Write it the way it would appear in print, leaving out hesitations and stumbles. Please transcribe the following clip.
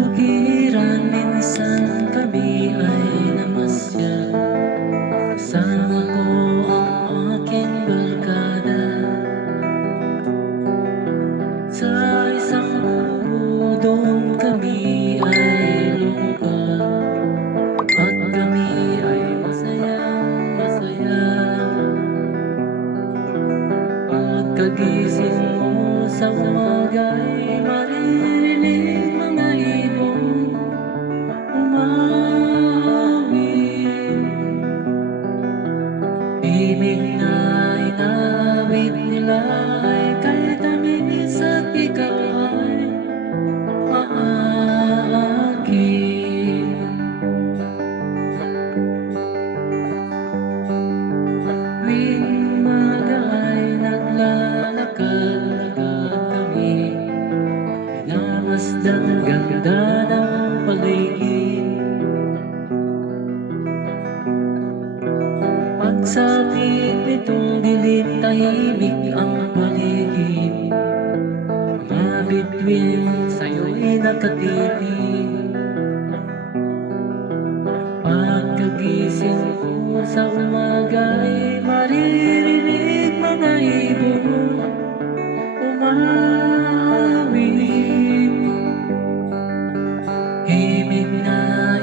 kabukiran, minsan kami ay namasyal. Kasama ko ang aking barkada sa isang kubo, doon kami ay lungkot at kami ay masayang masaya. Pagkagising mo sa umaga ay maririnig mga ibon umawit. Ibig na inawit nila ay kay tamis at ikaw ay maaakin. Tuwing umaga ay naglalakad-lakad kami, minamasdan ang ganda ng paligid. Pagsapit nitong dilim, tahimik ang paligid. Mga bituin sa'yo'y nakatitig. Pagkagising ko sa umaga ay maririnig mga ibon umawit. Himig na